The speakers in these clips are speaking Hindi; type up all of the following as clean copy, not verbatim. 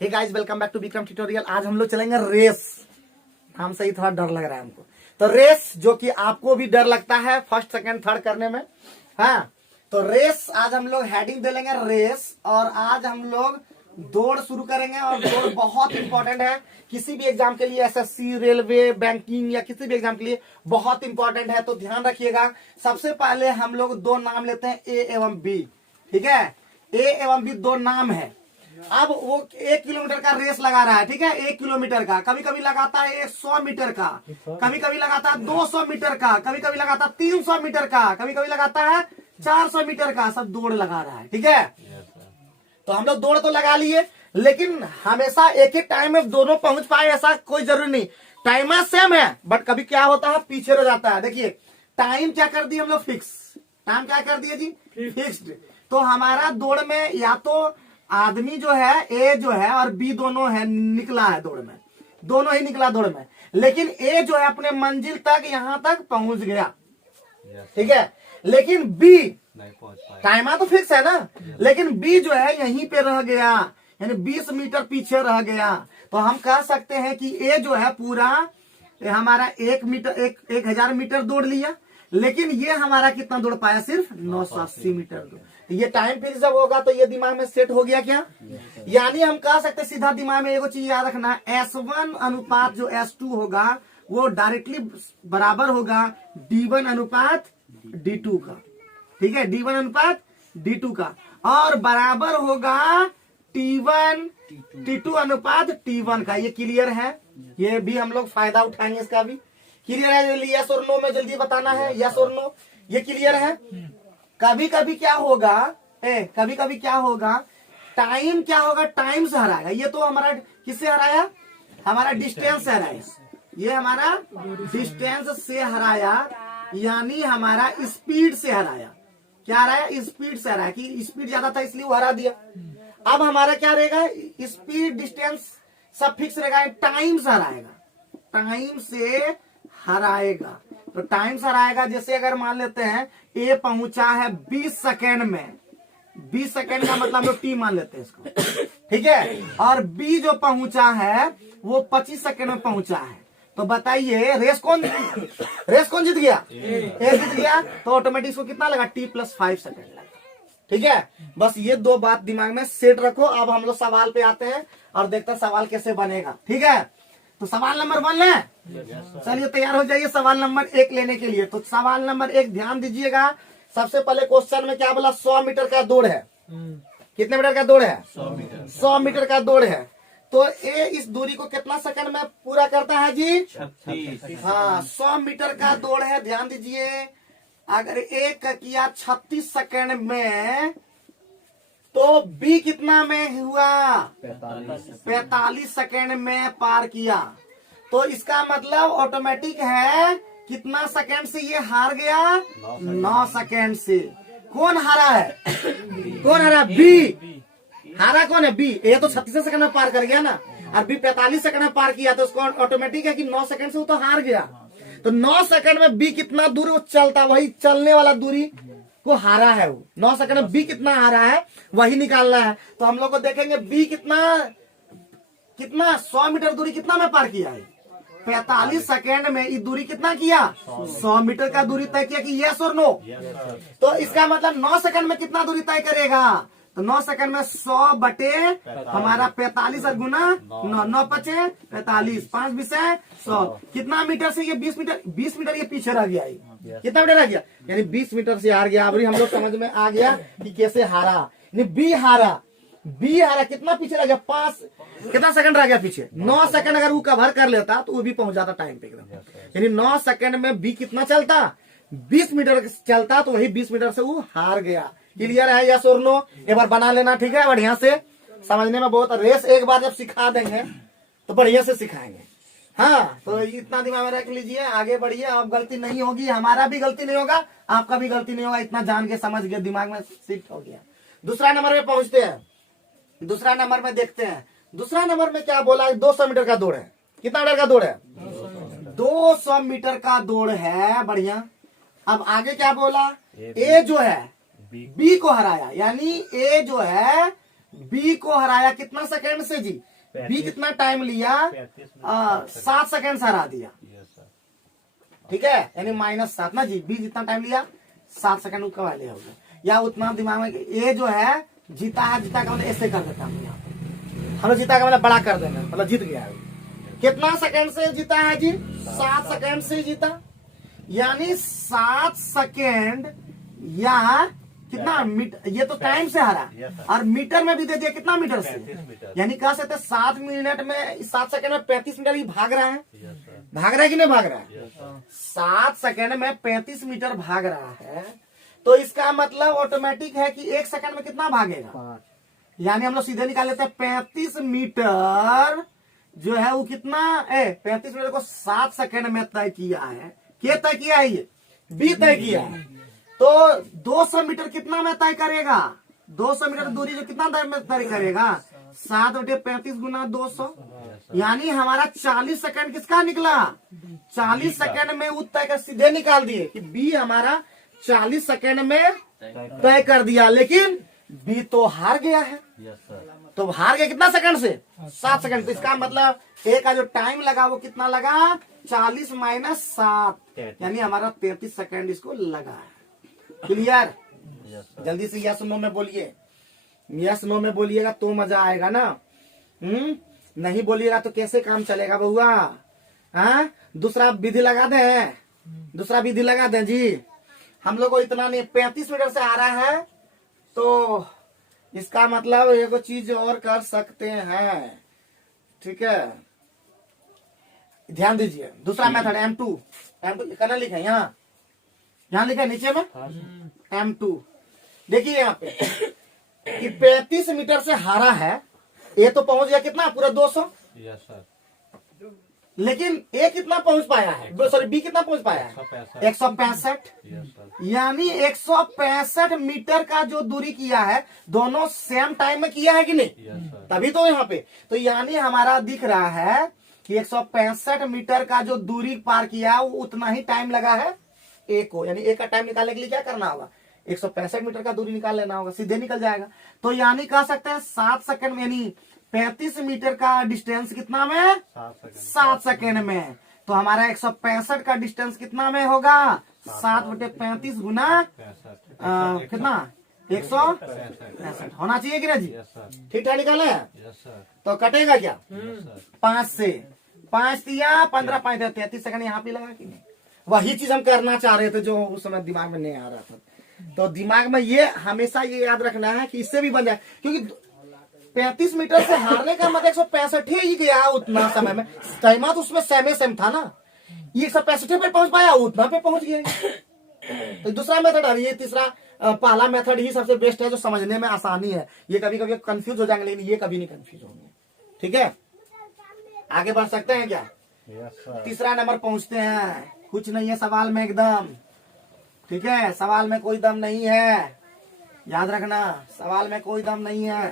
Hey guys, welcome back to Vikram tutorial. आज हम लोग चलेंगे रेस। नाम से ही थोड़ा डर लग रहा है हमको। तो रेस जो कि आपको भी डर लगता है फर्स्ट सेकंड थर्ड करने में। हाँ, तो रेस आज हम लोग हेडिंग दे लेंगे रेस, और आज हम लोग दौड़ शुरू करेंगे। और दौड़ बहुत इंपॉर्टेंट है किसी भी एग्जाम के लिए, एसएससी, रेलवे, बैंकिंग या किसी भी एग्जाम के लिए बहुत इंपॉर्टेंट है। तो ध्यान रखिएगा। सबसे पहले हम लोग दो नाम लेते हैं, ए एवं बी। ठीक है, ए एवं बी दो नाम है। अब वो 1 किलोमीटर का रेस लगा रहा है। ठीक है, 1 किलोमीटर का, कभी कभी लगाता है 100 मीटर का, कभी कभी लगाता है 200 मीटर का, कभी कभी लगाता है 300 मीटर का, कभी कभी लगाता है 400 मीटर का। सब दौड़ लगा रहा है। ठीक है, तो हम लोग दौड़ तो लगा लिए, लेकिन हमेशा एक ही टाइम में दोनों पहुंच पाए ऐसा कोई जरूरी नहीं। टाइम सेम है, बट कभी क्या होता है पीछे रह जाता है। देखिए, टाइम क्या कर दिए हम लोग फिक्स। टाइम क्या कर दिए जी, फिक्स्ड। तो हमारा दौड़ में या तो आदमी जो है, ए जो है और बी दोनों है, निकला है दौड़ में, दोनों ही निकला दौड़ में, लेकिन ए जो है अपने मंजिल तक यहां तक पहुंच गया। ठीक है, लेकिन बी टाइम तो फिक्स है ना, लेकिन बी जो है यहीं पे रह गया, यानी 20 मीटर पीछे रह गया। तो हम कह सकते हैं कि ए जो है पूरा हमारा 1000 मीटर दौड़ लिया, लेकिन ये हमारा कितना दौड़ पाया, सिर्फ 980 मीटर दौड़। ये टाइम फिक्स जब होगा तो ये दिमाग में सेट हो गया क्या। यानी हम कह सकते हैं सीधा दिमाग में एगो चीज याद रखना, S1 अनुपात जो S2 होगा वो डायरेक्टली बराबर होगा D1 अनुपात D2 का। ठीक है, D1 अनुपात D2 का, और बराबर होगा T2 अनुपात T1 का। ये क्लियर है, ये भी हम लोग फायदा उठाएंगे इसका भी। क्लियर है, यस और नो में जल्दी बताना है, यस और नो। ये क्लियर है। कभी कभी क्या होगा, कभी कभी क्या होगा, टाइम क्या होगा, टाइम से हराएगा। ये तो हमारा किससे हराया, हमारा डिस्टेंस से हराया। ये हमारा डिस्टेंस से हराया, यानी हमारा स्पीड से हराया। क्या हराया, स्पीड से हराया, कि स्पीड ज्यादा था इसलिए वो हरा दिया। अब हमारा क्या रहेगा, स्पीड डिस्टेंस सब फिक्स रहेगा, टाइम से हराएगा, टाइम से हराएगा। तो टाइम से हराएगा, जैसे अगर मान लेते हैं ए पहुंचा है 20 सेकेंड में, 20 सेकेंड का मतलब हम लोग टी मान लेते हैं इसको। ठीक है, और बी जो पहुंचा है वो 25 सेकेंड में पहुंचा है। तो बताइए रेस कौन जीत गया, ए जीत गया। तो ऑटोमेटिक इसको कितना लगा, T+5 सेकेंड लगा। ठीक है, बस ये दो बात दिमाग में सेट रखो। अब हम लोग सवाल पे आते हैं और देखते हैं सवाल कैसे बनेगा। ठीक है, तो सवाल नंबर 1 ले, चलिए तैयार हो जाइए सवाल नंबर 1 लेने के लिए। तो सवाल नंबर 1 ध्यान दीजिएगा। सबसे पहले क्वेश्चन में क्या बोला, 100 मीटर का दौड़ है। कितने मीटर का दौड़ है, 100 मीटर का दौड़ है। तो ए इस दूरी को कितना सेकंड में पूरा करता है जी, 36। हाँ, 100 मीटर का दौड़ है। ध्यान दीजिए, अगर ए का किया 36 सेकंड में, तो बी कितना में हुआ, 45 सेकेंड में पार किया। तो इसका मतलब ऑटोमेटिक है कितना सेकेंड से ये हार गया, 9 सेकेंड से। कौन हारा है, कौन हारा, बी हारा। कौन है, बी। ए तो 36 सेकंड में पार कर गया ना, और बी 45 सेकंड में पार किया, तो उसको ऑटोमेटिक है कि 9 सेकंड से वो तो हार गया। तो 9 सेकंड में बी कितना दूर वो चलता, वही चलने वाला दूरी को हारा है वो। 9 सेकंड में बी कितना हारा है वही निकालना है। तो हम लोग को देखेंगे बी कितना 100 मीटर दूरी कितना में पार किया है, 45 सेकेंड में ये दूरी कितना किया, 100 मीटर का दूरी तय किया। कि यस और नो। तो इसका मतलब 9 सेकंड में कितना दूरी तय करेगा, तो 9 सेकंड में 100 बटे हमारा 45 और गुना 9 पचे 45, 5 विषय 100। कितना मीटर से ये 20 मीटर ये पीछे रह गया। कितना मीटर रह गया, यानी 20 मीटर से हार गया। अभी हम लोग समझ में आ गया कि कैसे हारा। यानी बी हारा, कितना पीछे रह गया, 5 कितना सेकंड रह गया पीछे, 9 सेकंड। अगर वो कवर कर लेता तो वो भी पहुंच जाता टाइम पे एकदम। यानी 9 सेकंड में बी कितना चलता, 20 मीटर चलता, तो वही 20 मीटर से वो हार गया। क्लियर है, यस और नो। एक बार बना लेना। ठीक है, बढ़िया से समझने में बहुत। रेस एक बार जब सिखा देंगे तो बढ़िया से सिखाएंगे। हाँ, तो इतना दिमाग में रख लीजिए, आगे बढ़िए। अब गलती नहीं होगी, हमारा भी गलती नहीं होगा, आपका भी गलती नहीं होगा। इतना जान के समझ के दिमाग में शिफ्ट हो गया। दूसरा नंबर में पहुंचते हैं। दूसरा नंबर में देखते हैं, दूसरा नंबर में क्या बोला, 200 मीटर का दौड़ है। कितना मीटर का दौड़ है, 200 मीटर का दौड़ है। बढ़िया। अब आगे क्या बोला, ए जो है बी को हराया, यानी ए जो है बी को हराया कितना सेकंड से जी, बी कितना टाइम लिया, 7 सेकंड से हरा दिया, ठीक है, यानी -7 ना जी, बी जितना टाइम लिया 7 सेकंड उसका वाले हो गया, या उतना दिमाग में ए जो है जीता है, जीता का मतलब ऐसे कर देता हूँ यहाँ पे, हम लोग जीता का मतलब बड़ा कर देंगे, मतलब जीत गया है। कितना सेकंड से जीता है जी, 7 सेकंड से जीता, यानी 7 सेकंड या कितना मीटर, ये तो टाइम से हरा, और मीटर में भी दे दिया कितना मीटर से, यानी कह सकते 7 मिनट में 7 सेकंड में 35 मीटर ही भाग रहा है, भाग रहा है कि नहीं भाग रहा है, 7 सेकंड में 35 मीटर भाग रहा है, तो इसका मतलब ऑटोमेटिक है कि 1 सेकंड में कितना भागेगा, यानी हम लोग सीधे निकाल लेते हैं 35 मीटर जो है वो कितना 35 मीटर को 7 सेकंड में तय किया है, क्या तय किया है, ये बी तय किया है, तो 200 मीटर कितना में तय करेगा, 200 मीटर दूरी जो कितना तय करेगा, 7/35 गुना 200, यानी हमारा 40 सेकंड किसका निकला, 40 सेकंड में वो तय कर सीधे निकाल दिए कि बी हमारा 40 सेकंड में तय कर दिया, लेकिन बी तो हार गया है, तो हार गया कितना सेकंड से, 7 सेकंड, तो इसका मतलब ए का जो टाइम लगा वो कितना लगा, 40 - 7, यानी हमारा 33 सेकंड इसको लगा है। क्लियर, जल्दी से यस नो में बोलिए, यस नो में बोलिएगा तो मजा आएगा ना, नहीं बोलिएगा तो कैसे काम चलेगा बउआ, हाँ, दूसरा विधि लगा दे, दूसरा विधि लगा दे जी, हम लोग को इतना नहीं, 35 मीटर से आ रहा है, तो इसका मतलब एक चीज और कर सकते हैं, ठीक है, ध्यान दीजिए, दूसरा मेथड M2 करना लिखा है, यहाँ लिखा है नीचे में M2, देखिए यहाँ पे कि 35 मीटर से हारा है, ये तो पहुंच गया कितना पूरा 200, यस सर, लेकिन ए कितना पहुंच पाया है, सॉरी बी कितना पहुंच पाया है, 165, यानी 165 मीटर का जो दूरी किया है दोनों सेम टाइम में किया है कि नहीं, तभी तो यहाँ पे, तो यानी हमारा दिख रहा है कि 165 मीटर का जो दूरी पार किया वो उतना ही टाइम लगा है ए को, यानी ए का टाइम निकालने के लिए क्या करना होगा, 165 मीटर का दूरी निकाल लेना होगा, सीधे निकल जाएगा, तो यानी कह सकते हैं 7 सेकंड में, यानी 35 मीटर का डिस्टेंस कितना में, 7 सेकंड में, तो हमारा 165 का डिस्टेंस कितना में होगा, 7/35 गुना कितना 165 होना चाहिए कि ना जी, ठीक ठाक निकाले, तो कटेगा क्या, 5 से 5 दिया 15, 5 दिया 33 सेकंड यहाँ पे लगा कि नहीं, वही चीज हम करना चाह रहे थे जो उस समय दिमाग में नहीं आ रहा था, तो दिमाग में ये हमेशा ये याद रखना है कि इससे भी बन जाए, क्योंकि 35 मीटर से हारने का मतलब 165 ही गया उतना समय में, टाइम तो उसमें सेम था ना, ये 165 पे पहुंच पाया, उतना पे पहुंच गया, तो दूसरा मेथड है, ये तीसरा पहला मेथड ही सबसे बेस्ट है, जो समझने में आसानी है, ये कभी कभी कंफ्यूज हो जाएंगे, लेकिन ये कभी नहीं कंफ्यूज होंगे, ठीक है, आगे बढ़ सकते हैं क्या, तीसरा नंबर पहुंचते हैं, कुछ नहीं है सवाल में एकदम, ठीक है, सवाल में कोई दम नहीं है, याद रखना, सवाल में कोई दम नहीं है,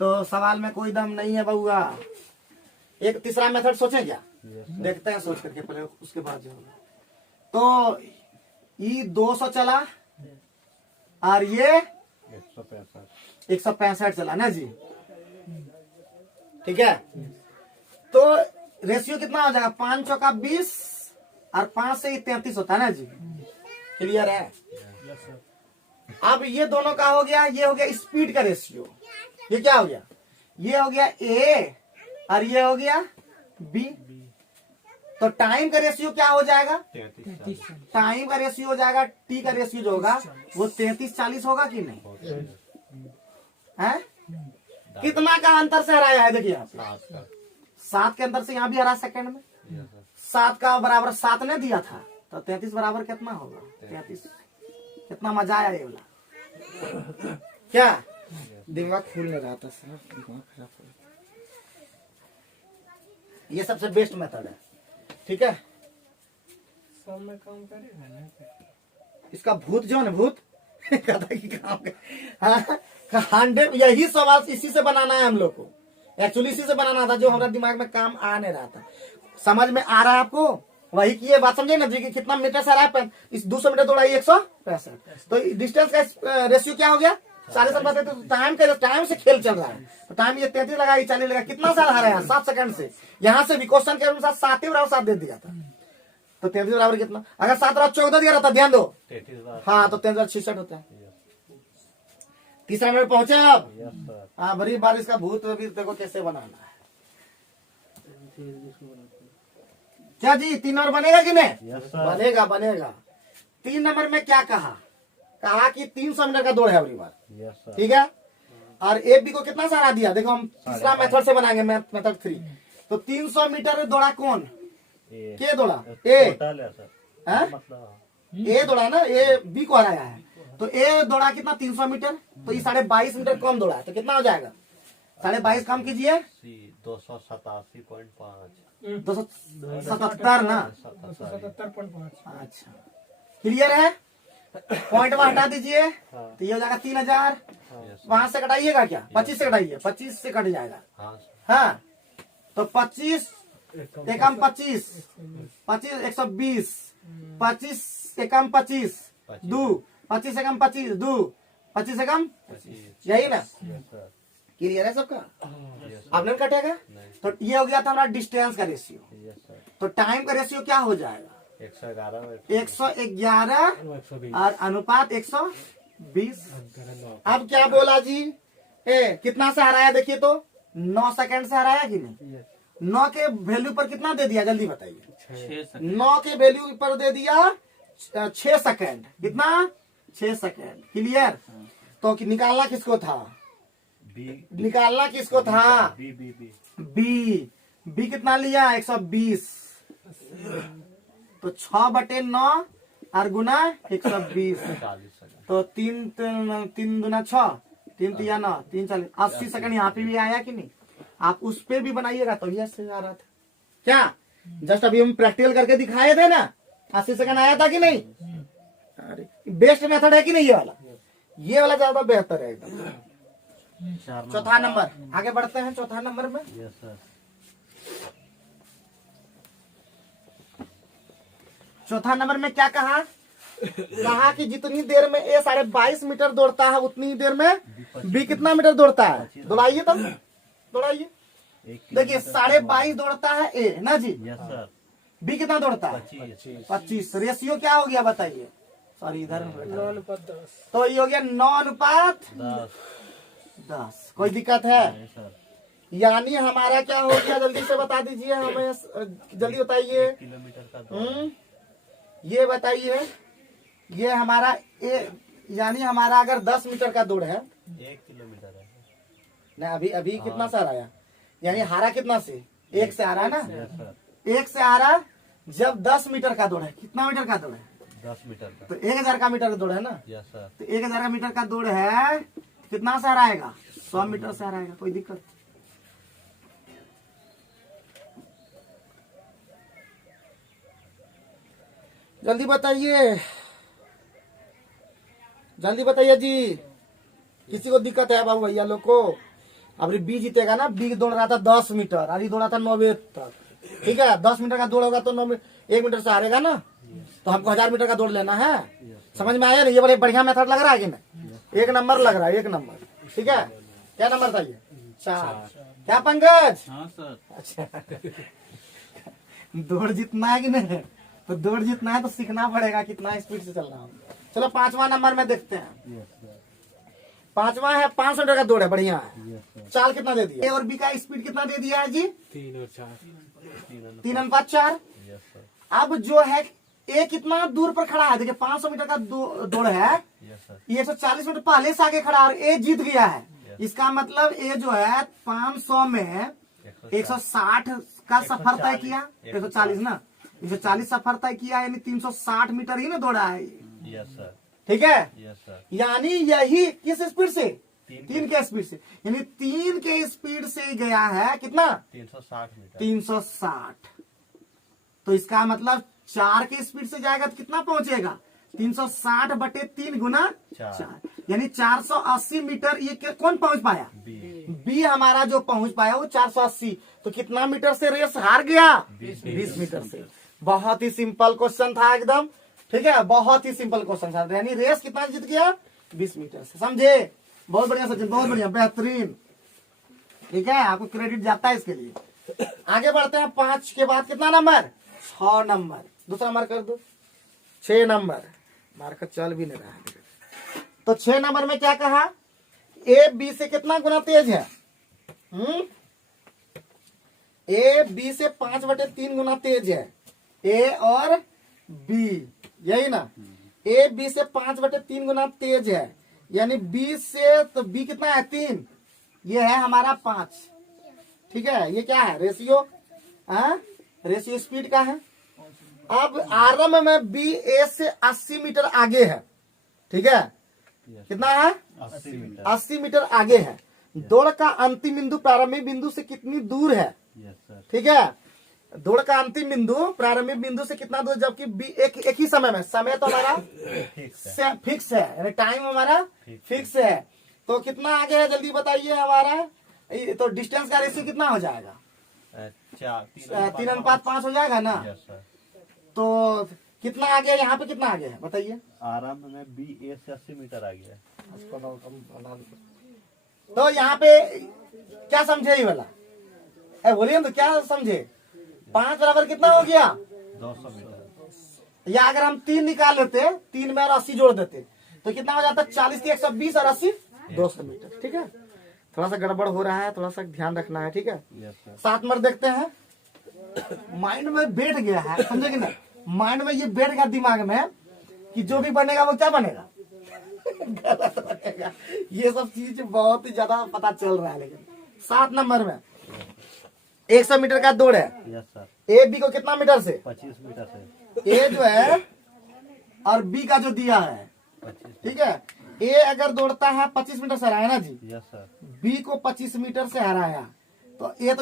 तो सवाल में कोई दम नहीं है बउआ, एक तीसरा मेथड सोचें क्या, देखते हैं सोच करके पहले, उसके बाद जो होगा, तो ये 200 चला और ये 165 चला ना जी, ठीक है, तो रेशियो कितना हो जाएगा, 5 चौका 20 और 5 से 33 होता है ना जी, क्लियर है, अब ये दोनों का हो गया, ये हो गया स्पीड का रेशियो, ये क्या हो गया, ये हो गया ए और ये हो गया बी, तो टाइम का रेशियो क्या हो जाएगा, टाइम का रेशियो हो जाएगा, टी का रेशियो जो होगा वो 33-40 होगा कि नहीं है, कितना का अंतर से हराया है, देखिए 7 के अंतर से यहाँ भी हरा सेकंड में, 7 का बराबर 7 ने दिया था, तो 33 बराबर कितना होगा, 33, कितना मजा आया ये वाला, क्या दिमाग खुल नहीं रहा था सर, दिमाग खराब हो रहा, ये सबसे बेस्ट मेथड है, ठीक है, सब में काम करेगा ना, इसका भूत जो है भूत कहता कि काम 100, यही सवाल इसी से बनाना है हम लोग को, एक्चुअली इसी से बनाना था, जो हमारा दिमाग में काम आ नहीं रहा था, समझ में आ रहा है आपको, वही की ये बात समझे ना जी, कि कितना मीटर से आ रहा है, इस 200 मीटर दौड़ाई 165, तो डिस्टेंस का रेशियो क्या हो गया 40 रन बचते तो टाइम से खेल चल रहा है, तो टाइम ये 33 लगा, ये 40 लगा, कितना साल हारा है? 7 सेकंड से। यहाँ से भी क्वेश्चन के अनुसार 7 ही बराबर 7 दे दिया था, तो 33 बराबर कितना? अगर 7 बराबर 14 दिया रहता, ध्यान दो, हाँ, तो 33 66 होता है। तीसरा मिनट पहुंचे अब। हाँ, बड़ी बारिश का भूत अभी देखो कैसे बनाना है। क्या जी 3 नंबर बनेगा कि नहीं? बनेगा बनेगा। 3 नंबर में क्या कहा कि 300 मीटर का दौड़ है अगली बार, ठीक है। और ए बी को कितना सारा दिया, देखो हम तीसरा मेथड से बनाएंगे, मेथड 3। तो 300 मीटर दौड़ा कौन? के दौड़ा? ए दौड़ा ना, ए बी को हराया है, तो ए दौड़ा कितना? 300 मीटर। तो ये 22.5 मीटर कम दौड़ा है, तो कितना हो जाएगा? 22.5 कम कीजिए, 287.5 277 ना, 277.5। अच्छा क्लियर है। पॉइंट में हटा दीजिए, तो ये हो जाएगा 3000। वहां से कटाइएगा क्या? 25 से कटाइए, 25 से कट जाएगा। हाँ, तो 25 एकम 25, 25 120, 25 एकम 25 दो, 25 एकम 25 दो, 25 एकम, यही ना? क्लियर है सबका? आपने कटेगा, तो ये हो गया था हमारा डिस्टेंस का रेशियो। तो टाइम का रेशियो क्या हो जाएगा? 111 और अनुपात 120। अब क्या बोला जी? कितना से हराया? देखिए तो 9 सेकंड से हराया कि नहीं? 9 के वैल्यू पर कितना दे दिया, जल्दी बताइए। 9 के वैल्यू पर दे दिया 6 सेकंड। कितना? 6 सेकंड। क्लियर? तो निकालना किसको था? निकालना किसको था? बी कितना लिया? 120। तो 6/9 और गुना 120, तो 3 दूना 6, 3 तिया 9, 3 40, 80 सेकंड यहाँ पे भी आया कि नहीं? आप उस पे भी बनाइएगा तो ये से आ रहा था क्या? जस्ट अभी हम प्रैक्टिकल करके दिखाए थे ना, 80 सेकंड आया था कि नहीं? अरे बेस्ट मेथड है कि नहीं? ये वाला ज्यादा बेहतर है एकदम। चौथा नंबर, आगे बढ़ते हैं चौथा नंबर में। चौथा नंबर में क्या कहा कि जितनी देर में ए 22.5 मीटर दौड़ता है, उतनी ही देर में बी कितना मीटर दौड़ता है? दौड़ाइए तब, दौड़ाइए। देखिए 22.5 दौड़ता है ए ना जी, बी कितना दौड़ता है? 25। रेशियो क्या हो गया बताइए? सॉरी इधर 9:10। तो ये हो गया 9:10। कोई दिक्कत है? यानी हमारा क्या हो गया, जल्दी से बता दीजिए हमें, जल्दी बताइए। ये बताइए, ये हमारा यानी हमारा अगर 10 मीटर का दौड़ है, 1 किलोमीटर है ना, अभी कितना सा रहा? यानी हारा कितना से? 1 से आ रहा है ना, 1 से आ रहा। जब 10 मीटर का दौड़ है, कितना मीटर का दौड़ है? 10 मीटर का, तो 1000 का मीटर का दौड़ है ना। Yes sir. तो 1000 का मीटर का दौड़ है, कितना से हराएगा? 100 मीटर से हराएगा। कोई दिक्कत? जल्दी बताइए, जल्दी बताइए जी। किसी को दिक्कत है बाबू भैया लोग को? अब बी जीतेगा ना। बी दौड़ रहा था 10 मीटर, अभी दौड़ा था 90 तक, ठीक है। 10 मीटर का दौड़ होगा तो 1 मीटर से हारेगा ना। तो हमको 1000 मीटर का दौड़ लेना है। समझ में आया ना? ये बड़े बढ़िया मेथड लग रहा है कि नहीं? 1 नंबर लग रहा है, 1 नंबर, ठीक है। क्या नंबर था ये? 4। क्या पंकज? हाँ सर। अच्छा दौड़ जीतना है कि नहीं? तो दौड़ जीतना है तो सीखना पड़ेगा कितना स्पीड से चलना है। चलो 5वां नंबर में देखते हैं। 5वां है 500 मीटर का दौड़ है, बढ़िया है। चाल कितना दे दिया? ए और बी का स्पीड कितना दे दिया है जी? 3 और 4। 3 अनुपात 4। Yes sir. अब जो है ए कितना दूर पर खड़ा है? देखिए 500 मीटर का दौड़ है, यस सर। ये 140 मीटर पहले से आगे खड़ा है और ए जीत गया है। इसका मतलब ए जो है 500 में 160 का सफर तय किया, 140 ना, 140 सफर तय किया, यानी 360 मीटर ही ना दौड़ा है। Yes sir. ठीक है। Yes sir. यानी यही किस स्पीड से? 3 के स्पीड से, यानी 3 के स्पीड से गया है। कितना? 360 मीटर। 360। तो इसका मतलब 4 के स्पीड से जाएगा तो कितना पहुंचेगा? 360/3 गुना 4, यानी 480 मीटर। ये कौन पहुंच पाया? बी हमारा जो पहुंच पाया वो 480। तो कितना मीटर से रेस हार गया? 20 मीटर से। बहुत ही सिंपल क्वेश्चन था एकदम, ठीक है। बहुत ही सिंपल क्वेश्चन था, यानी रेस कितना जीत गया? 20 मीटर से। समझे? बहुत बढ़िया सचिन, बहुत बढ़िया, बेहतरीन। ठीक है, आपको क्रेडिट जाता है इसके लिए। आगे बढ़ते हैं। 5 के बाद कितना नंबर? 6 नंबर। दूसरा मार्क कर दो। 6 नंबर मार्क चल भी नहीं रहा है। तो 6 नंबर में क्या कहा? ए बी से कितना गुना तेज है? ए बी से 5/3 गुना तेज है। ए और बी, यही ना? ए बी से 5/3 गुना तेज है, यानी बी से, तो बी कितना है? 3। ये है हमारा 5। ठीक है, ये क्या है? रेशियो, रेशियो स्पीड का है। अब आरंभ में बी ए से 80 मीटर आगे है। ठीक है, कितना है? 80 मीटर। 80 मीटर आगे है। दौड़ का अंतिम बिंदु प्रारंभिक बिंदु से कितनी दूर है? Yes sir. ठीक है, दौड़ का अंतिम बिंदु प्रारंभिक बिंदु से कितना दूर, जबकि बी एक ही समय में, समय तो हमारा फिक्स है, यानी टाइम हमारा फिक्स है। तो कितना आगे है जल्दी बताइए हमारा? तो डिस्टेंस का रेशियो कितना हो जाएगा? 3:5 हो जाएगा ना? Yes sir. तो कितना आगे है यहाँ पे? कितना आगे है बताइए? आरंभ में बी ए से 80 मीटर आगे है। तो यहाँ पे क्या समझे ये वाला? बोलिए तो क्या समझे? 5 बराबर कितना हो गया? 200 मीटर। या अगर हम 3 निकाल लेते, 3 में और 80 जोड़ देते, तो कितना हो जाता? 40 की 120 और 80 200 मीटर। ठीक है, थोड़ा सा गड़बड़ हो रहा है, थोड़ा सा ध्यान रखना है। ठीक है, यस सर। 7 नंबर देखते हैं। माइंड में बैठ गया है, समझे कि ना? माइंड में ये बैठ गया दिमाग में कि जो भी बनेगा वो क्या बनेगा? गलत बनेगा। ये सब चीज बहुत ही ज्यादा पता चल रहा है। लेकिन 7 नंबर में 100 मीटर का दौड़ है। Yes sir. ए बी को कितना मीटर से? 25 मीटर से। ए जो है और बी का जो दिया है, 25। ठीक है, ए अगर दौड़ता है 25 मीटर से हराया ना जी, यस सर। बी को 25 मीटर से हराया, तो ए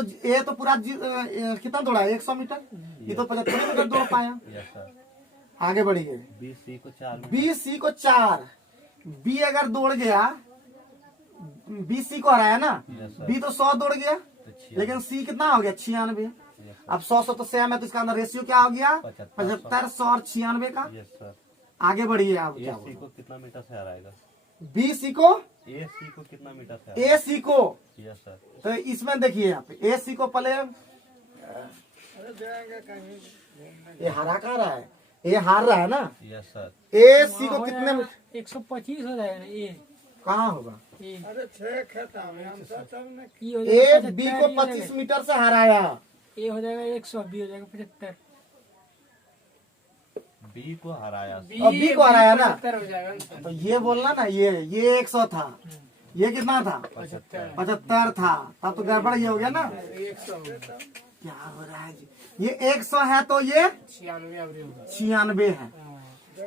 तो पूरा कितना दौड़ा है? 100 मीटर। ये तो 75 मीटर दौड़ पाया। Yes sir. आगे बढ़िए। बी सी को 4 बी सी को 4, बी अगर दौड़ गया, बी सी को हराया ना, Yes, sir. बी तो 100 दौड़ गया, तो 96। लेकिन सी कितना हो गया? 96। Yes, sir. अब 100 तो सेम है, तो इसका अंदर रेशियो क्या हो गया? 75, 75, 100 और 96 का। Yes sir. आगे बढ़िए आप। ए क्या सी को कितना मीटर से हराएगा? बी सी को, ए सी को कितना मीटर से ए सी को, यस सर। तो इसमें देखिए यहाँ पे ए सी को पहले, ये हरा कहाँ रहा है? ये हार रहा है ना? Yes sir. ए सी को कितने 125 हो जाएगा ना? ये कहाँ होगा? अरे 6 खाता में हम सब ए बी को 25 मीटर से हराया। ए हो जाएगा 100, बी हो जाएगा 75। बी को हराया। और बी को हराया ना? 75 हो जाएगा। तो ये बोलना ना, ये 100 था, ये कितना था? 75 था। तब तो गड़बड़ ये हो गया ना? 100 क्या हो रहा है जी? ये 100 है तो ये 96 अवधि होगा। 96 है।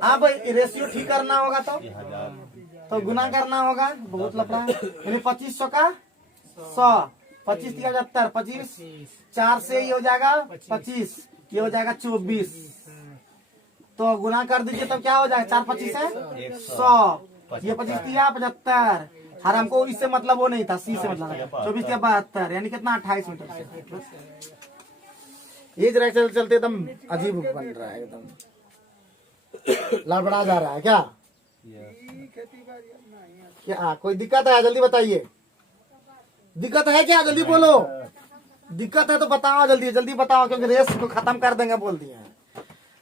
अब रेशियो ठीक करना होगा तो 1000। तो गुना करना होगा। बहुत लफड़ा है। यानी 2500 का 100, 25 3 75, 25 4 से ये हो जाएगा 25, ये हो जाएगा 24। तो गुना कर दीजिए, तब क्या हो जाएगा? 4 25 है 100, ये 25 दिया 75। हर हमको इससे मतलब वो नहीं था, सी से मतलब है। 24 के 72, यानी कितना? 28 मीटर से। ये जरा चलते एकदम अजीब बन रहा है, एकदम लड़बड़ा जा रहा है क्या? यस। क्या कोई दिक्कत है? जल्दी बताइए, दिक्कत है क्या? जल्दी बोलो, दिक्कत है तो बताओ, जल्दी जल्दी बताओ, क्योंकि रेस को खत्म कर देंगे बोल दिए हैं।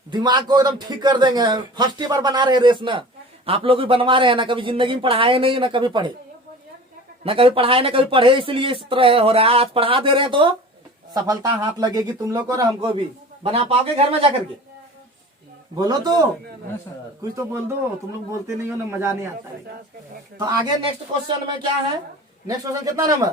दिमाग को एकदम ठीक कर देंगे। फर्स्ट बार बना रहे रेस ना, आप लोग भी बनवा रहे हैं ना। कभी जिंदगी में पढ़ाए नहीं, ना कभी पढ़े, ना कभी पढ़ाए ना कभी पढ़े, इसलिए इस तरह हो रहा है। आज पढ़ा दे रहे हैं तो सफलता हाथ लगेगी तुम लोग को और हमको भी। बना पाओगे घर में जाकर के? बोलो तो, कुछ तो बोल दो। तुम लोग बोलते नहीं हो ना, मजा नहीं आता है। तो आगे नेक्स्ट क्वेश्चन में क्या है? नेक्स्ट क्वेश्चन कितना नंबर?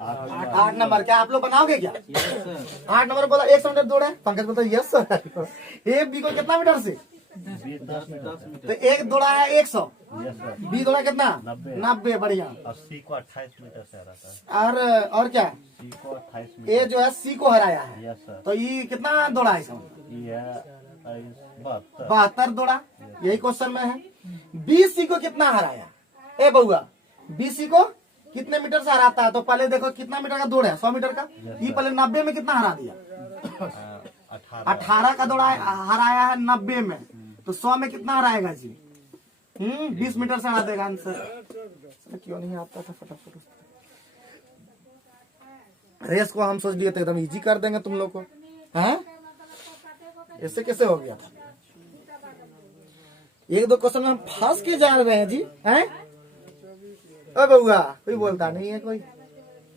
8 नंबर। क्या आप लोग बनाओगे क्या? 8 नंबर बोला 100 मीटर दौड़ है। पंकज बोलता यस सर। ए बी को कितना मीटर से? बी 10 मीटर से। तो एक दौड़ा है 100, यस सर। बी दौड़ा कितना? 90। बढ़िया। और सी को 28 मीटर से हराता है। और क्या? सी को 28 ए मीटर। जो है सी को हराया है। Yes sir. तो ये कितना दौड़ा है इसमें? ये 72। 72 दौड़ा। यही क्वेश्चन में है। बी सी को कितना हराया? ए बउआ, बी सी को कितने मीटर से हराता है? तो पहले देखो कितना मीटर का दौड़ है? 100 मीटर का। ये पहले 90 में कितना हरा दिया? 18। 18 का दौड़ा हराया है 90 में, तो 100 में कितना हराएगा जी? 20 मीटर से हरा देगा आंसर। क्यों नहीं आता था फटाफट। रेस को हम सोच लिए थे एकदम इजी कर देंगे तुम लोग को, हैं? ऐसे कैसे हो गया? एक दो क्वेश्चन में हम फंस के जा रहे हैं जी, हैं? ओ बउआ, कोई बोलता नहीं है कोई,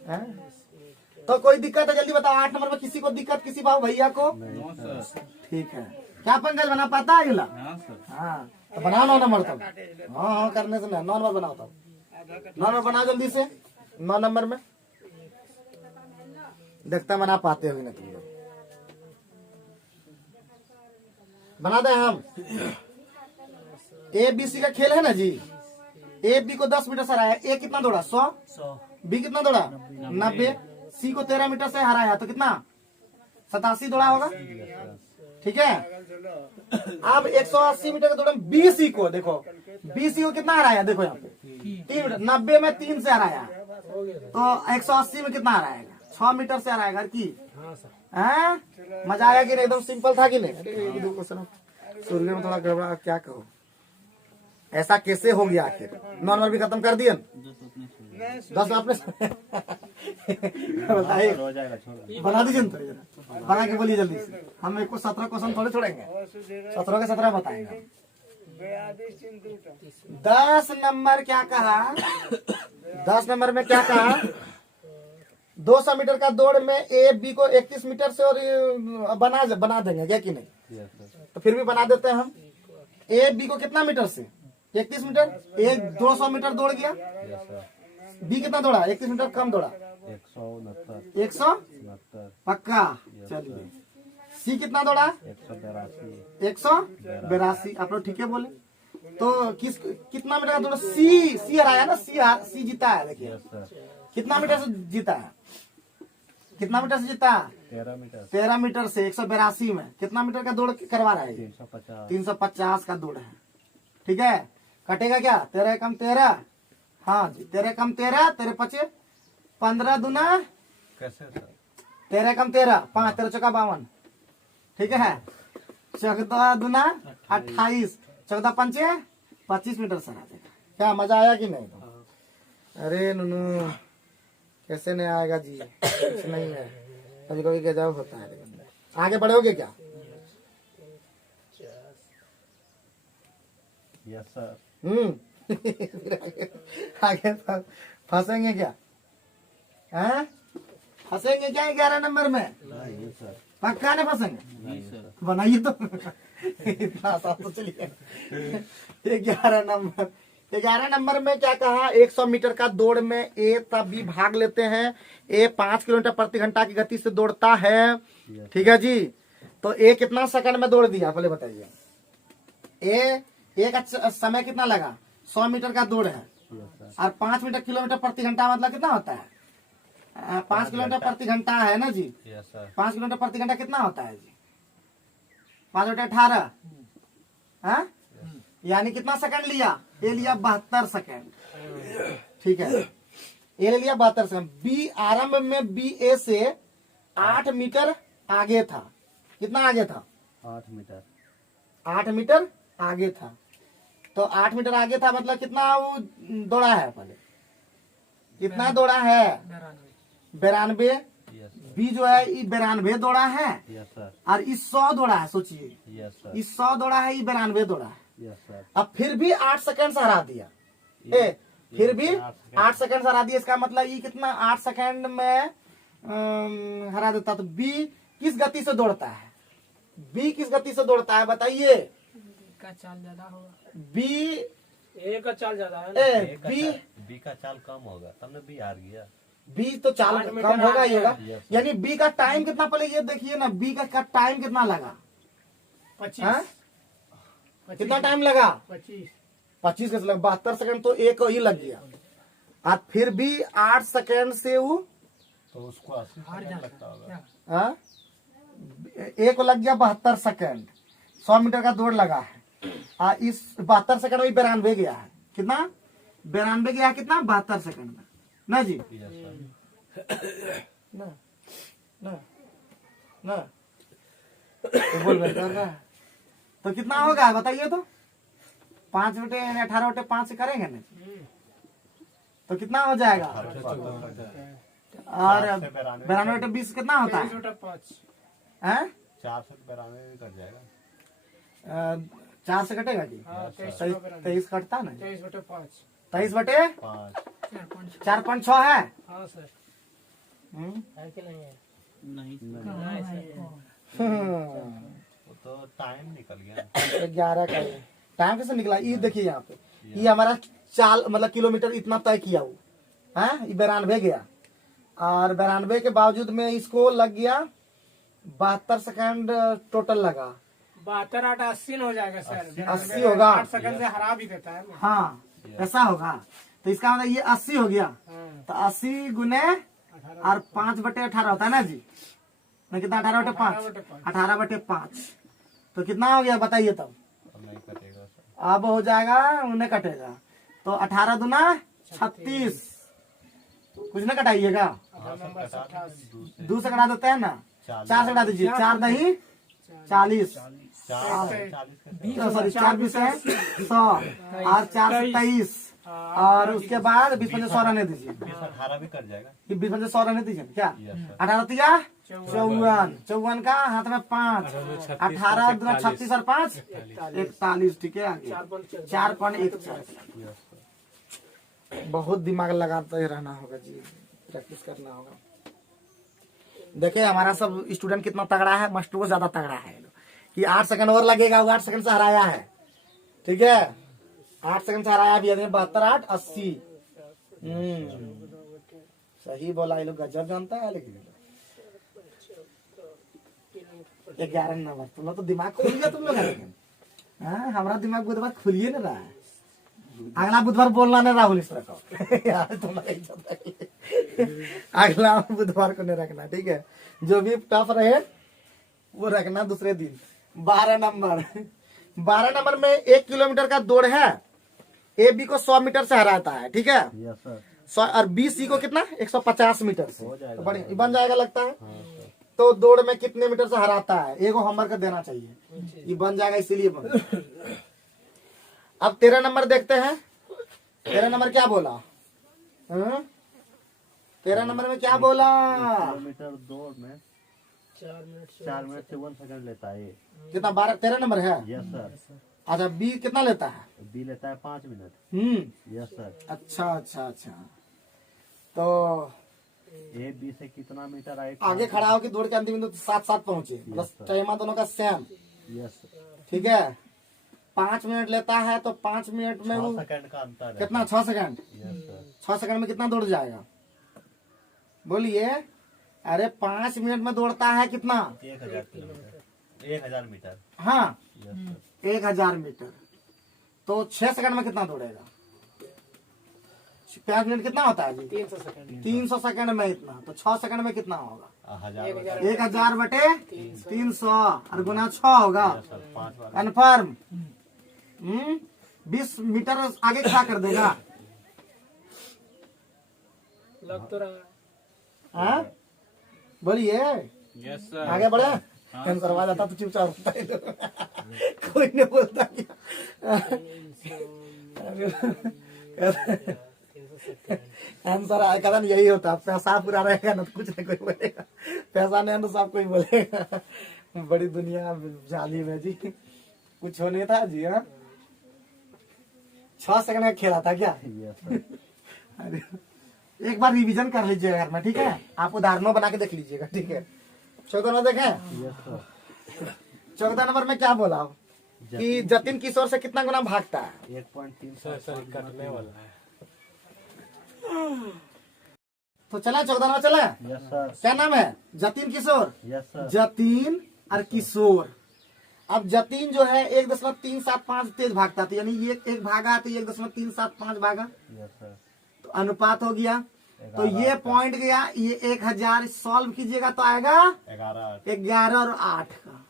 हैं? तो कोई दिक्कत है जल्दी बताओ। 8 नंबर में किसी को दिक्कत, किसी भाव भैया को? ठीक है। क्या पंकज बना पाता है अगला? हाँ तो बनाओ 9 नंबर तब। हाँ करने से 9 नंबर बनाओ तब। 9 नंबर बनाओ जल्दी से। 9 नंबर में देखता बना पाते हो ना तुम लोग। बना दे हम। ए बी सी का खेल है ना जी। ए बी को 10 मीटर से हराया। ए कितना दौड़ा? 100। बी कितना दौड़ा? 90। सी को 13 मीटर से हराया तो कितना? 87 दौड़ा होगा। ठीक है। अब 180 मीटर का दौड़ा बी सी को। देखो बी सी को कितना हराया? देखो यहाँ पे 3 मीटर। 90 में 3 से हराया तो 180 में कितना हराएगा? 6 मीटर से हराएगा की। मजा आया कि नहीं? एकदम सिंपल था कि नहीं? सूर्य में थोड़ा गड़बड़ा, क्या कहो। ऐसा कैसे हो गया आखिर? 9 नंबर भी खत्म कर दिए। 10 आपने बताइए। बना दीजिए ना, बना के बोलिए जल्दी से। हम एक को 17 क्वेश्चन थोड़े छोड़ेंगे, 17 के 17 बताएंगे। 10 नंबर क्या कहा? 10 नंबर में क्या कहा? 200 मीटर का दौड़ में ए बी को 31 मीटर से और बना देंगे क्या कि नहीं? तो फिर भी बना देते हैं हम। ए बी को कितना मीटर से? 31 मीटर। एक 200 मीटर दौड़ गया। बी कितना दौड़ा? 31 मीटर कम दौड़ा। 169 पक्का। चलिए सी कितना दौड़ा? 182। आप लोग ठीक है बोले। तो कितना मीटर का दौड़ा? सी हराया ना। सी जीता है। देखिए कितना मीटर से जीता है? कितना मीटर से जीता? 13 मीटर से 182 में कितना मीटर का दौड़ करवा रहा है? 350 का दौड़ है। ठीक है। कटेगा क्या? 13 कम 13। हाँ जी 13 कम 13, 13 पचे 15 दूना कैसे? 13 कम 13, 5 13 चौका 52। ठीक है। 14 दूना 28, 14 पंचे 25 मीटर से हरा देगा। क्या मजा आया कि नहीं? अरे नुनू कैसे नहीं आएगा जी? कुछ नहीं है, कभी कभी गजब होता है। आगे बढ़ोगे क्या? Yes sir. आगे फंसेंगे क्या? हैं? फंसेंगे क्या 11 नंबर में? नहीं सर। पक्का नहीं फंसेंगे? नहीं सर। बनाइए तो। इतना आसान तो चलिए। 11 नंबर में क्या कहा? 100 मीटर का दौड़ में ए तथा बी भाग लेते हैं। ए 5 किलोमीटर प्रति घंटा की गति से दौड़ता है। ठीक है जी। तो ए कितना सेकंड में दौड़ दिया पहले बताइए। ए का समय कितना लगा? 100 मीटर का दौड़ है और 5 मीटर किलोमीटर प्रति घंटा मतलब कितना होता है? 5 किलोमीटर प्रति घंटा है ना जी। 5 किलोमीटर प्रति घंटा कितना होता है जी? 5 बटे 18। यानी कितना सेकंड लिया? ए लिया 72 सेकंड। ठीक है। ए ले लिया 72 सेकंड। बी आरंभ में बी ए से 8 मीटर आगे था। कितना आगे था? 8 मीटर। 8 मीटर आगे था। तो 8 मीटर आगे था मतलब कितना वो दौड़ा है? पहले कितना दौड़ा है? 92। बी जो है ये 92 दौड़ा है। Yes sir. और इस 100 दौड़ा है। सोचिए यस सर। इस 100 दौड़ा है, ये 92 दौड़ा है। Yes sir. अब फिर भी 8 सेकंड से हरा दिया। फिर भी 8 सेकंड से हरा दिया। इसका मतलब ये कितना 8 सेकंड में हरा देता। तो बी किस गति से दौड़ता है? बी किस गति से दौड़ता है बताइए? का चाल ज्यादा होगा। बी ए का चाल ज्यादा है। बी का चाल कम होगा तब न बी हार गया। बी तो चाल 8 मीटर कम होगा ही आगे होगा। है। यानी बी का टाइम कितना? पहले ये देखिए ना, बी का टाइम कितना लगा? 25। कितना टाइम लगा? 25। 25 कैसे लगा? 72 सेकंड तो एक ही लग गया। और फिर भी 8 सेकंड से वो तो उसको 80 सेकंड लगता होगा। एक लग गया 72 सेकंड। 100 मीटर का दौड़ लगा है। इस 72 सेकंड में 92 गया है। कितना? 92 गया है। कितना? 72 सेकंड में ना जी। ना ना ना तो बोल रहा है। तो कितना होगा बताइए तो? 5 बटे 18/5 से करेंगे ना तो कितना हो जाएगा? और 92/20 कितना होता है? 23/5 हैं? 492 भी कट जाएगा। 4 से कटेगा जी? हाँ 23 कटता ना? 23/5 5 4.6 है। हाँ सर है कि नहीं है? वो तो टाइम निकल गया। 11 का है। टाइम कैसे निकला? ये देखिए यहाँ पे, ये हमारा चाल मतलब किलोमीटर इतना तय किया वो है, ये 92 गया और 92 के बावजूद में इसको लग गया 72 सेकंड टोटल लगा। 72 8 80 हो जाएगा सर। 80 होगा। 8 सेकंड से हरा भी देता है ना। हाँ ऐसा होगा, तो इसका मतलब ये 80 हो गया। हाँ, तो 80 गुने और 5/18 होता है ना जी, ना कितना? 18/5 18/5 तो कितना हो गया बताइए तब? अब नहीं कटेगा सर। अब हो जाएगा, उन्हें कटेगा तो 18 दूना 36, कुछ ना कटाइएगा, 2 से कटा देते हैं ना, 4 से कटा दीजिए, 4 दही 40, 40 सॉरी 4 20 है 100 और 4 से 23 और उसके बाद 20 में 100 रहने दीजिए, 18 भी कट जाएगा। ये 20 में 100 रहने दीजिए क्या? Yes sir. 18 तिया 54 का हाथ में 5, 18 दूना 36 और 5 41, ठीक है आगे 4.14। Yes sir. बहुत दिमाग लगाते रहना होगा जी, प्रैक्टिस करना होगा। देखिए हमारा सब स्टूडेंट कितना तगड़ा है, मास्टर वो ज्यादा तगड़ा है कि 8 सेकंड और लगेगा, वो 8 सेकंड से हराया है, ठीक है 8 सेकंड से हराया भी है। 72 8 80 सही बोला, ये लोग गजब जानता है। लेकिन 11 नंबर तुम लोग तो दिमाग खुल गया तुम लोग का, लेकिन हाँ हमारा दिमाग बुधवार खुलिए ना रहा है। अगला बुधवार बोलना नहीं राहुल इस तरह का यार, तुम्हारा इज्जत रखिए। अगला बुधवार को नहीं रखना, ठीक है? जो भी टफ रहे वो रखना दूसरे दिन। 12 नंबर में 1 किलोमीटर का दौड़ है, ए बी को 100 मीटर से हराता है, ठीक है? Yes sir. 100 और बी सी को कितना 150 मीटर से, हो जाएगा। तो बढ़िया बन जाएगा लगता है। हाँ सर। तो दौड़ में कितने मीटर से हराता है, एगो होमवर्क देना चाहिए, ये बन जाएगा इसीलिए बन। अब 13 नंबर देखते हैं। 13 नंबर क्या बोला? 13 नंबर में क्या बोला? किलोमीटर दौड़ में 4 मिनट से 1 सेकंड लेता है। कितना? 13 नंबर है। Yes sir. अच्छा बी कितना लेता है? बी लेता है 5 मिनट। Yes sir. अच्छा तो ए बी से कितना मीटर आए? आगे खड़ा होकर दौड़ के अंतिम बिंदु 7 पहुंचे, बस टाइम दोनों का सेम, यस ठीक है? 5 मिनट लेता है तो 5 मिनट में वो 6 सेकंड का अंतर है। कितना? 6 सेकंड। Yes sir. 6 सेकंड में कितना दौड़ जाएगा बोलिए? अरे 5 मिनट में दौड़ता है कितना? 1000 किलोमीटर, 1000 मीटर। हाँ यस सर। 1000 मीटर। तो 6 सेकंड में कितना दौड़ेगा? 5 मिनट कितना होता है जी? 300 सेकंड 300 सेकंड में इतना, तो 6 सेकंड में कितना होगा? 1000 1000 बटे 300 और गुना 6 होगा। Yes sir. 5 बार। कन्फर्म। 20 मीटर आगे क्या कर देगा? लग तो रहा है। हाँ बोलिए। Yes sir. आगे बढ़े। हम करवा जाता तो चुपचाप होता है। कोई नहीं बोलता क्या? आंसर कदम यही होता, पैसा पूरा रहेगा ना तो कुछ नहीं कोई बोलेगा, पैसा नहीं है तो सब कोई बोलेगा। बड़ी दुनिया जालिम है जी, कुछ हो नहीं था जी। हाँ 6 सेकंड का खेला था क्या? Yes sir. अरे एक बार रिवीजन कर लीजिएगा घर में, ठीक है? आप उदाहरणों बना के देख लीजिएगा, ठीक है? 14 नंबर देखें। Yes sir. 14 नंबर में क्या बोला कि जतिन किशोर से कितना गुना भागता है? 1.3 कटने वाला है। तो चला 14 नंबर चला। Yes sir. क्या नाम है? जतिन किशोर। Yes sir. जतिन और किशोर। अब जतिन जो है 1.375 तेज भागता था, यानी ये एक भागा तो 1.375 भागा, यस सर। तो अनुपात हो गया। तो ये पॉइंट गया, ये 1000 सॉल्व कीजिएगा तो आएगा 11 और 8 का।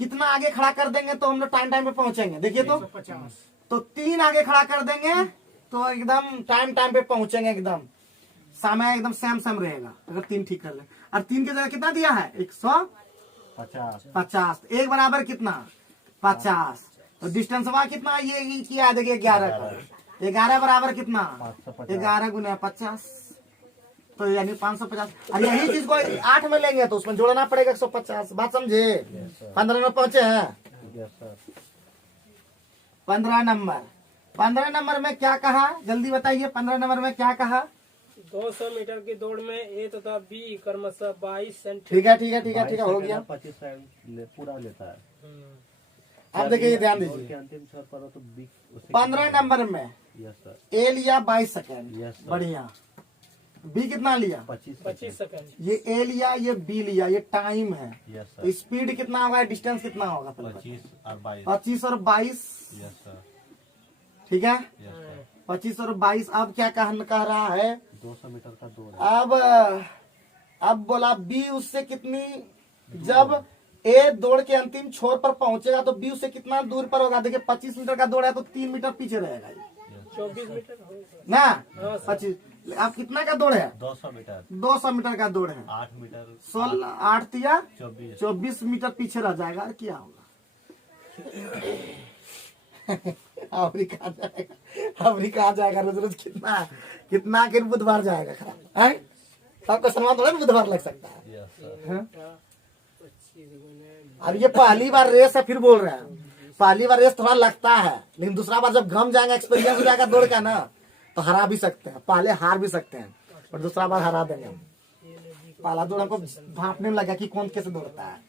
कितना आगे खड़ा कर देंगे तो हम लोग टाइम पे पहुंचेंगे? देखिए तो 150 तो 3 आगे खड़ा कर देंगे तो एकदम टाइम पे पहुंचेंगे, एकदम समय एकदम सेम रहेगा अगर 3 ठीक कर ले। और 3 की जगह कितना दिया है? 150। 50। 50 एक बराबर कितना? 50। तो डिस्टेंस वहाँ कितना ये किया है देखिए 11 का 11 बराबर कितना 550 11 गुना 50 तो यानी 550 और यही चीज को 8 में लेंगे तो उसमें जोड़ना पड़ेगा 150 बात समझे 15 में पहुंचे हैं यस सर 15 नंबर में क्या कहा जल्दी बताइए 15 नंबर में क्या कहा 200 मीटर की दौड़ में ए तथा बी क्रमशः 22 सेंटीमीटर। ठीक है हो गया 25 सेकंड पूरा लेता है अब देखिए ध्यान दौड़ दीजिए के अंतिम छोर पर हो तो बी 15 नंबर में यस सर ए लिया 22 सेकेंड Yes, sir. बढ़िया बी कितना लिया 25 सेकंड। ये ए लिया ये बी लिया ये टाइम है यस तो सर स्पीड कितना होगा डिस्टेंस कितना होगा 25 और 22 25 और 22 यस सर ठीक है यस सर 25 और 22 अब क्या कह रहा है 200 मीटर का दौड़ है अब बोला बी उससे कितनी जब ए दौड़ के अंतिम छोर पर पहुंचेगा तो बी उससे कितना दूर पर होगा देखिए 25 मीटर का दौड़ है तो 3 मीटर पीछे रहेगा ये। 24 मीटर होगा। ना हाँ, 25 अब कितना का दौड़ है 200 मीटर 200 मीटर का दौड़ है 8 मीटर 16 8 तिया 24 24 मीटर पीछे रह जाएगा क्या होगा अफ्रीका जाएगा रोज रोज कितना के बुधवार जाएगा खराब है सबको सम्मान थोड़ा बुधवार लग सकता है यस सर हाँ? 25 गुने अब ये पहली बार रेस है फिर बोल रहे हैं पहली बार रेस थोड़ा लगता है लेकिन दूसरा बार जब घम जाएंगे एक्सपीरियंस हो जाएगा दौड़ का ना तो हरा भी सकते हैं पहले हार भी सकते हैं और दूसरा बार हरा देंगे हम पहला दौड़ हमको भापने में लगा कि कौन कैसे दौड़ता है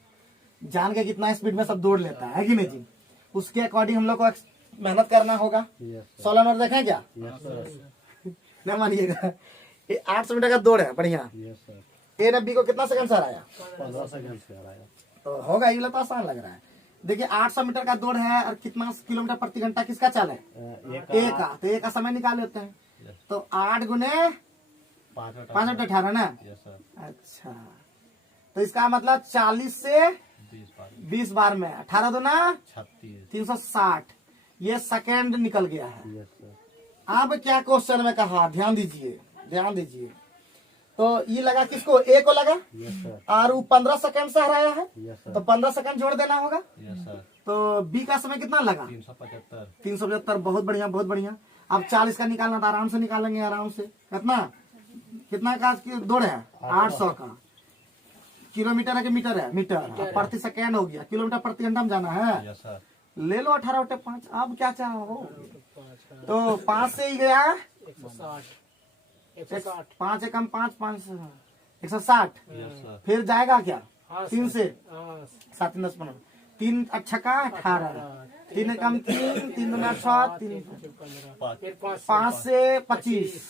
जान के कितना स्पीड में सब दौड़ लेता है कि नहीं जी उसके अकॉर्डिंग हम लोग को मेहनत करना होगा यस 16 नंबर देखें क्या यस सर नहीं मानिएगा ये 800 मीटर का दौड़ है बढ़िया यस सर ए ने बी को कितना सेकंड से हराया 15 सेकंड से आ रहा है तो होगा ये तो आसान लग रहा है देखिए 800 मीटर का दौड़ है और कितना किलोमीटर प्रति घंटा किसका चाल है ए का तो ए का समय निकाल लेते हैं Yes. तो 8 गुने 5 18 ना यस सर अच्छा तो इसका मतलब 40 से 20 बार में 18 दूना 36 360 ये सेकेंड निकल गया है यस सर अब क्या क्वेश्चन में कहा ध्यान दीजिए तो ये लगा किसको ए को लगा यस सर और वो 15 सेकंड से हराया है यस तो सर 15 सेकंड जोड़ देना होगा यस सर तो बी का समय कितना लगा 375 375 बहुत बढ़िया अब 40 का निकालना था आराम से निकालेंगे आराम से कितना का दौड़ है 800 का किलोमीटर है कि मीटर है मीटर प्रति सेकेंड हो गया किलोमीटर प्रति घंटा में जाना है यस सर ले लो 18/5 अब क्या चाहो तो 5 से ही गया 160 5 एकम 5 160 यस सर फिर जाएगा क्या हाँ, 3 से हाँ, 7 10 15 3 अच्छा का 18 3 एकम 3 3 दूना 6 3 फिर 5 से 25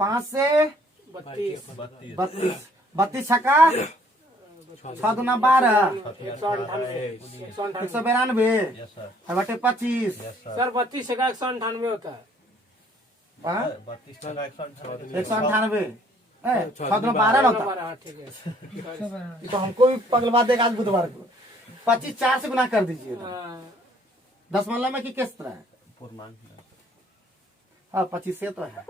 5 से 32 32 छक्का 6 दूना 12 192 यस सर और बटे 25 यस सर सर 32 का 198 होता है 32 टका 198 6 दूना 12 ना होता हाँ, ठीक है ये तो हमको भी पगलवा देगा आज बुधवार को 25 4 से गुना कर दीजिए हाँ, 10 मतलब में कि किस तरह है पूर्णांक हाँ 25 से तो है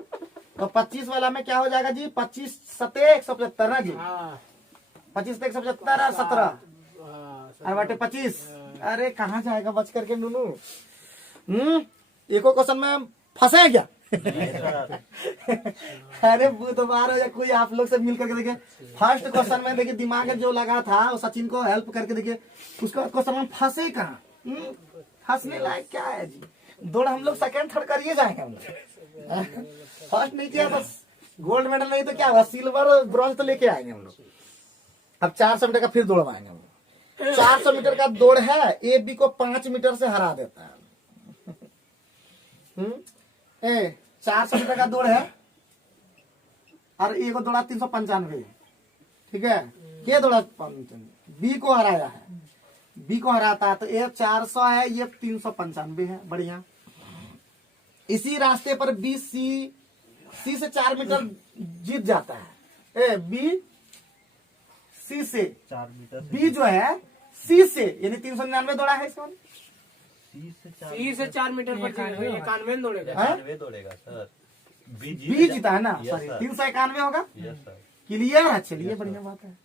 तो 25 वाला में क्या हो जाएगा जी 25 सते 175 ना जी हाँ, 25 से 175 और 17 हाँ, और बटे 25 अरे कहाँ जाएगा बच करके नूनू एको क्वेश्चन में फंसे क्या अरे बुधवार हो या कोई आप लोग से मिल करके देखिए फर्स्ट क्वेश्चन में देखिए दिमाग में जो लगा था वो सचिन को हेल्प करके देखिए उसका क्वेश्चन में फंसे कहाँ फंसने लायक क्या है जी दौड़ हम लोग सेकंड थर्ड करिए जाएंगे हम लोग फर्स्ट नहीं किया बस गोल्ड मेडल नहीं तो क्या होगा सिल्वर ब्रॉन्ज तो लेके आएंगे हम लोग अब 400 मीटर का फिर दौड़वाएंगे हम लोग 400 मीटर का दौड़ है ए बी को 5 मीटर से हरा देता है 400 मीटर का दौड़ है और ए को दौड़ा 395 ठीक है क्या दौड़ा बी को हराया है बी को हराता है तो ए 400 है ये 395 है बढ़िया इसी रास्ते पर बी सी से 4 मीटर जीत जाता है ए बी सी से 4 मीटर बी जो है सी से यानी 399 दौड़ा है इसका सी से 4 मीटर पर 91 दौड़ेगा हाँ? 91 दौड़ेगा सर बी जीता है ना Yes, सॉरी sir. 391 होगा यस सर क्लियर है चलिए बढ़िया बात है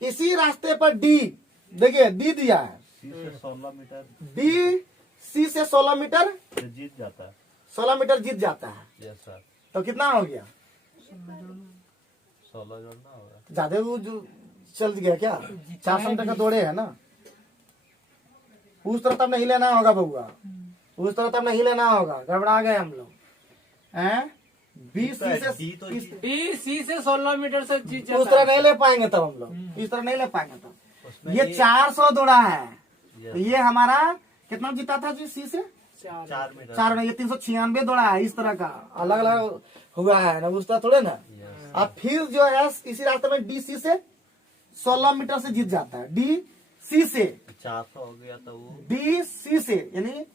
इसी रास्ते पर डी देखिए डी दिया है सी से 16 मीटर डी सी से 16 मीटर, तो जीत जाता है। 16 मीटर जीत जाता है। Yes sir. तो कितना हो गया? 16 जोड़ना होगा। ज्यादा वो जो चल गया क्या? 400 मीटर का दौड़े है ना, उस तरह तब नहीं लेना होगा बउआ, उस तरह तब नहीं लेना होगा, गड़बड़ा गए हम लोग हैं। बी सी से बी सी से 16 मीटर से जीत उस जाता तरह है। नहीं ले पाएंगे तब हम लोग, इस तरह नहीं ले पाएंगे तब। ये 400 दौड़ा है, तो ये हमारा कितना जीता था जी? सी से 4 मीटर। 4 में ये 396 दौड़ा है। इस तरह का अलग अलग हुआ है ना, उस तरह थोड़े ना। अब फिर जो है इसी रास्ते में डी सी से 16 मीटर से जीत जाता है। डी सी से 400 हो गया तो वो डी सी से, यानी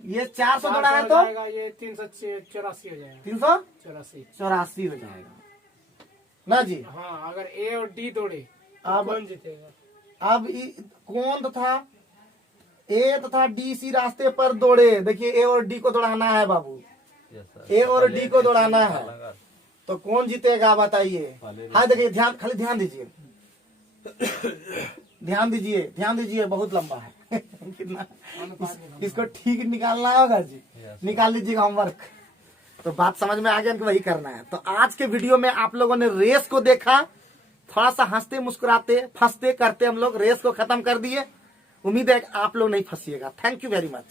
ये 400 दौड़ा है तो 400 हो जाएगा, ये 384 हो जाएगा। 384 हो जाएगा ना जी। हाँ, अगर ए और डी दौड़े अब कौन जीतेगा? अब कौन तथा ए तथा डी सी रास्ते पर दौड़े, देखिए ए और डी को दौड़ाना है बाबू, यस सर। ए और डी को दौड़ाना है, तो कौन जीतेगा बताइए? हाँ देखिए, ध्यान, खाली ध्यान दीजिए, ध्यान दीजिए, ध्यान दीजिए, बहुत लंबा है कितना इसको ठीक निकालना होगा जी, निकाल लीजिएगा होमवर्क। तो बात समझ में आ गया कि वही करना है। तो आज के वीडियो में आप लोगों ने रेस को देखा, थोड़ा सा हंसते मुस्कुराते फंसते करते हम लोग रेस को खत्म कर दिए। उम्मीद है आप लोग नहीं फंसिएगा। Thank you very much.